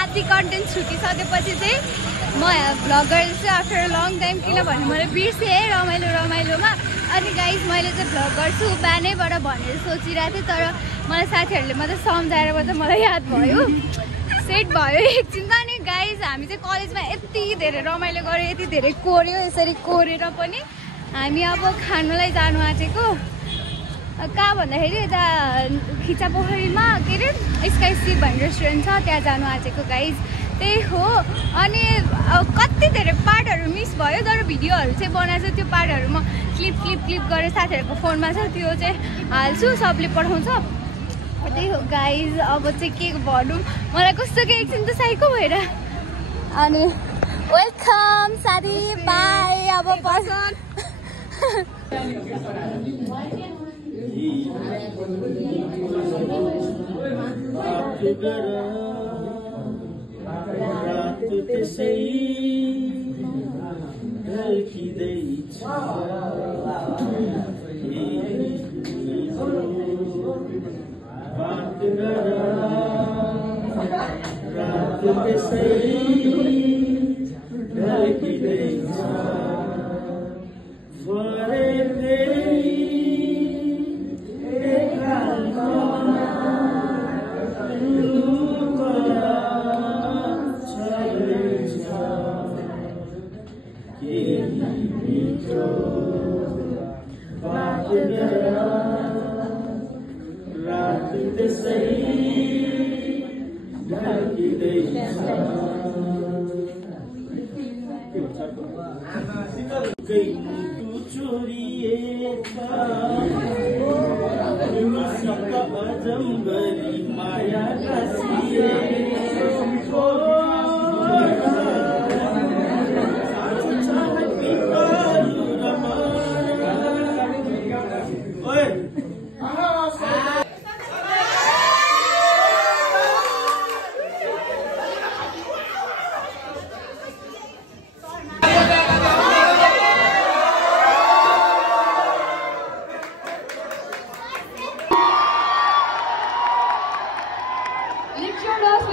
आधी कन्टेन्ट छुटिसकेपछि चाहिँ म भ्लगर चाहिँ आफ्टर लङ टाइम किनभने मैले बिर्सेँ रमाइलोमा। अनि गाइस मैले चाहिँ भ्लग गर्छु बिहानैबाट भनेर सोचिरहेको थिएँ, तर मलाई साथीहरूले मात्रै सम्झाएर मात्रै मलाई याद भयो, सेट भयो एकछिन त। अनि गाइस हामी चाहिँ कलेजमा यति धेरै रमाइलो गऱ्यो, यति धेरै कोर्यो, यसरी कोरेर पनि हामी अब खानुलाई जानु आँटेको। कहाँ भन्दाखेरि यता खिचापोखरीमा के अरे स्काई सी भन्ने रेस्टुरेन्ट छ, त्यहाँ जानु आँटेको गाइज। त्यही हो। अनि कति धेरै पार्टहरू मिस भयो, तर भिडियोहरू चाहिँ बनाएको छ। त्यो पार्टहरू म क्लिप गरेर साथीहरूको फोनमा छ, त्यो चाहिँ हाल्छु, सबले पठाउँछ। त्यही हो गाइज। अब चाहिँ के भनौँ, मलाई कस्तो के एकछिन त साइको भएर। अनि वेलकम साथी, बाई। अब person Lecture us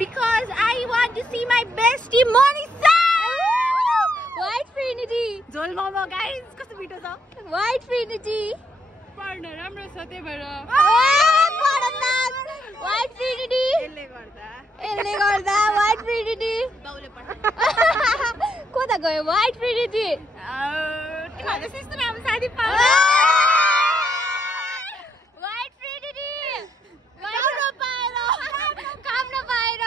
because I want to see my bestie Monica. White Trinity. झोल मोमो गाइस कस्तो मिठो छ White Trinity. पढ्न राम्रो छ त्यही भएर White Trinity. यसले गर्दा White Trinity. बाउले पढ्छ कता गयो White Trinity? तिमीहरुले सिस्टर हाम्रो साथी पाउ White Trinity. काम नपाएर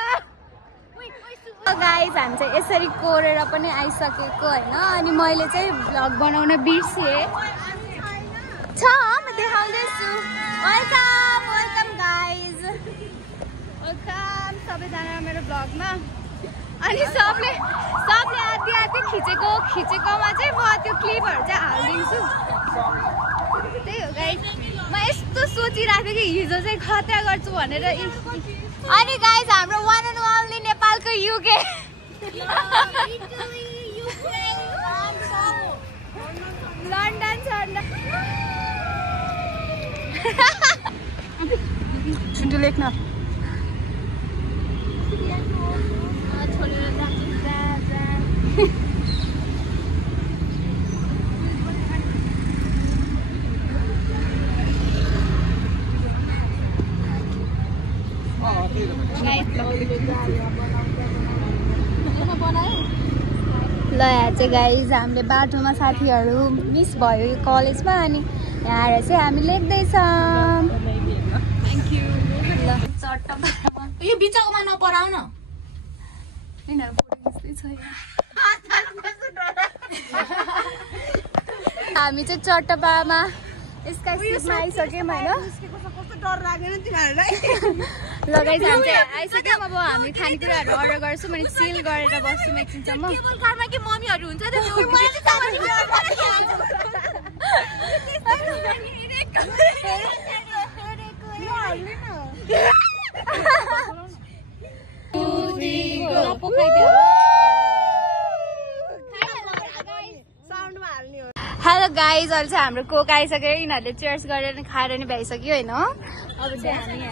गाइस हामी चाहिँ यसरी कोरेर पनि आइसकेको हैन अनि मैले चाहिँ भ्लग बनाउन बिर्सिएँ छ म देखाउँदैछु वेलकम गाइस वेलकम सबैजना मेरो भ्लगमा अनि सबले आधी खिचेकोमा चाहिँ म त्यो क्लिपहरु चाहिँ हाल्दिन्छु त्यही हो गाइस म यस्तो सोचिरहेको थिएँ कि हिजो चाहिँ खतरा गर्छु भनेर अनि गाइस हाम्रो वान एन्ड ओन्ली नेपालको युके लन्डन छ छुन्टु लेख्न ल यहाँ चाहिँ गाइज हामीले बाटोमा साथीहरू मिस भयो यो कलेजमा अनि यहाँ आएर चाहिँ हामी लेख्दैछौँ ल यो बिचकोमा नपराउ न हामी चाहिँ चट्टपामा यसका सिटमा आइसक्यौँ होइन डर लागेन तिमीहरुलाई ल गाइस हामी चाहिँ आइसक्यौँ अब हामी खानेकुराहरू अर्डर गर्छौँ अनि चिल गरेर बस्छौँ एकछिनसम्म केबल कारमा के मम्मीहरु हुन्छ त हेलो गाइज अहिले चाहिँ हाम्रो कोक आइसक्यो यिनीहरूले चेयर्स गरेर खाएर नि भ्याइसक्यो होइन अब चाहिँ हामी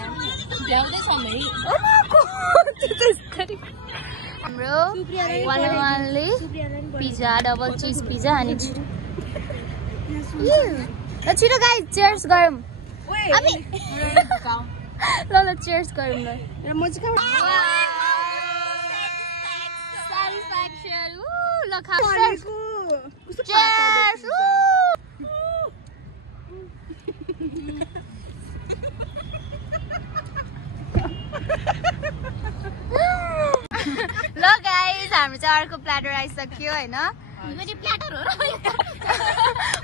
हाम्रो one and only pizza double चिज पिज्जा अनि छिटो गाइज चेयर्स गरौँ ल चेयर्स गरौँ ल सेटिस्फ्याक्सन ल Cheers! ल गाइस हाम्रो चाहिँ अर्को प्ल्याटर आइसक्यो हैन प्ल्याटर हो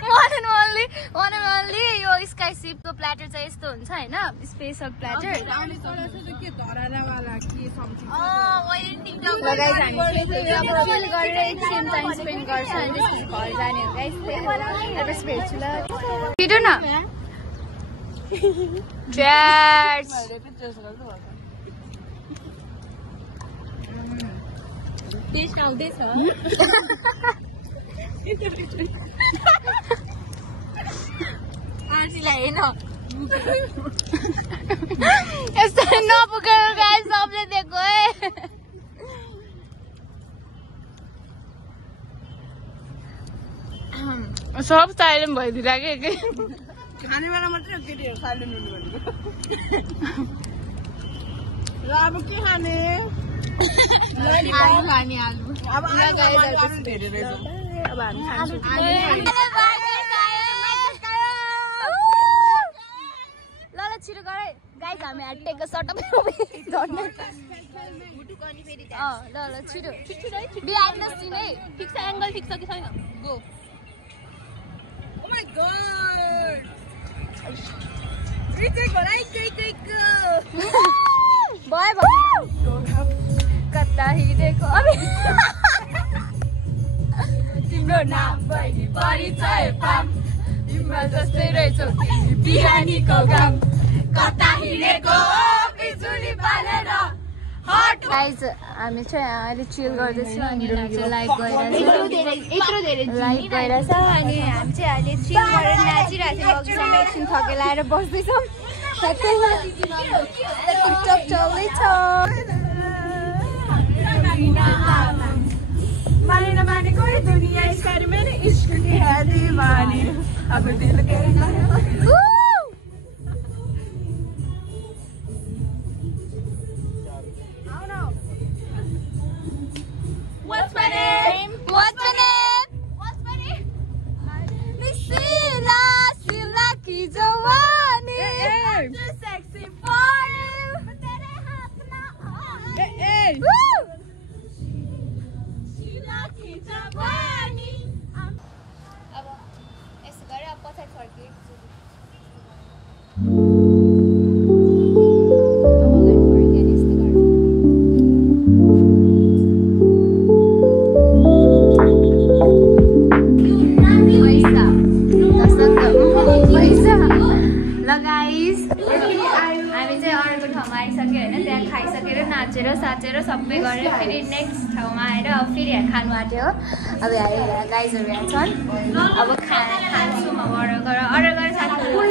वान एन्ड ओन्ली यो स्काई सिपको प्ल्याटर चाहिँ यस्तो हुन्छ हैन स्पेशल प्ल्याटर लगाइस हामी चिल गरेर एकछिन टाइम स्पेन्ड गर्छ अनि त्यसपछि घर जाने हो गाइस त्यसपछि भेट्छु ल छिटो न Cheers! टेस्ट आउँदैछ आन्टीलाई हेर्न यस्तो नपुगेर गाइस सबले दिएको है सब साइलेन्ट भइदिरहेको खाने बेला मात्रै केटीहरू साइलेन्ट हुनु भनेको र अब के खाने आलु खाने आलु अब आलु धेरै रहेछ अब हामी खान्छौँ ल छिटो गर गाइस हामी टेकको सटप झर्ने ल छिटो बिहाइन्ड द सिन है ठिक छ एंगल ठिक छ कि छैन गो ओ माय गॉड भयो कता हिँडेको तिम्रो नाम बहिनी परिचय पाम तिम्रो जस्तै रहेछौ तिमी बिहानीको घाम कता हिँडेको बिजुली बालेर गाइस हामी चाहिँ अहिले चिल गर्दैछौँ अनि लाइभ गइरहेछ अनि हामी चाहिँ अहिले चिल गरेर नाचिरहेको थियौँ अघिसम्म एकछिन थकेर आएर बस्दैछौँ टिकटक चल्दैछ जाने कोई दुनिया इस घर मेरे इश्क की है दीवानी अब दिल कहता है What's my name? What's my name? What's my name? Sila, Sila ki jawani. I'm too sexy for you. Tere haath na aane. Woo! Sila ki jawani. अब ऐसे गरेर अब पछाडि फर्किए नाचेर साचेर सबै गरेर फेरि नेक्स्ट ठाउँमा आएर अब फेरि यहाँ खानु आँट्यो अब यहाँ गाइजहरू यहाँ छन् अब खान्छु म अर्डर गरेर साथीहरू ल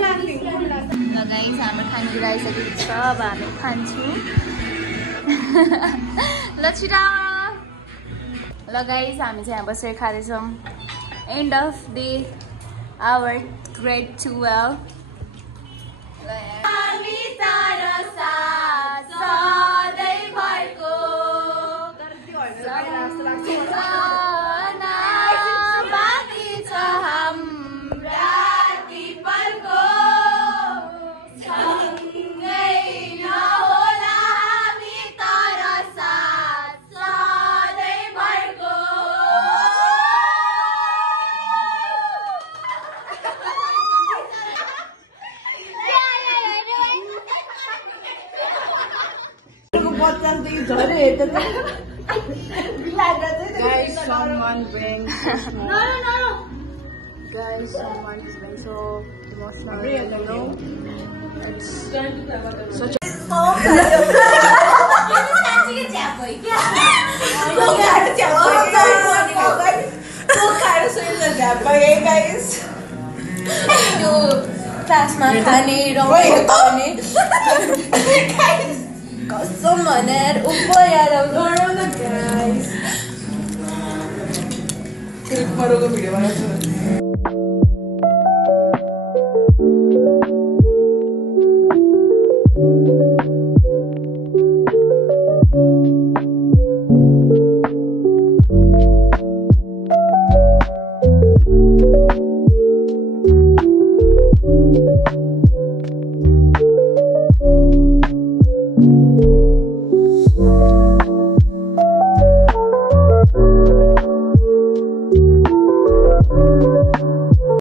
गाइज हाम्रो खानेकुरा आइसकेको छ अब हामी खान्छौँ ल छिटो ल गाइज हामी चाहिँ यहाँ बसेर खाँदैछौँ end of day our grade 12 Guys, someone brings no. Guys, someone is being so emotional, you know. It's such a guys. Classमा खाने रमाइलो गर्ने कसम भनेर उपयार गरौँ न गाइस। एक मरोको भिडियो बनाउँछु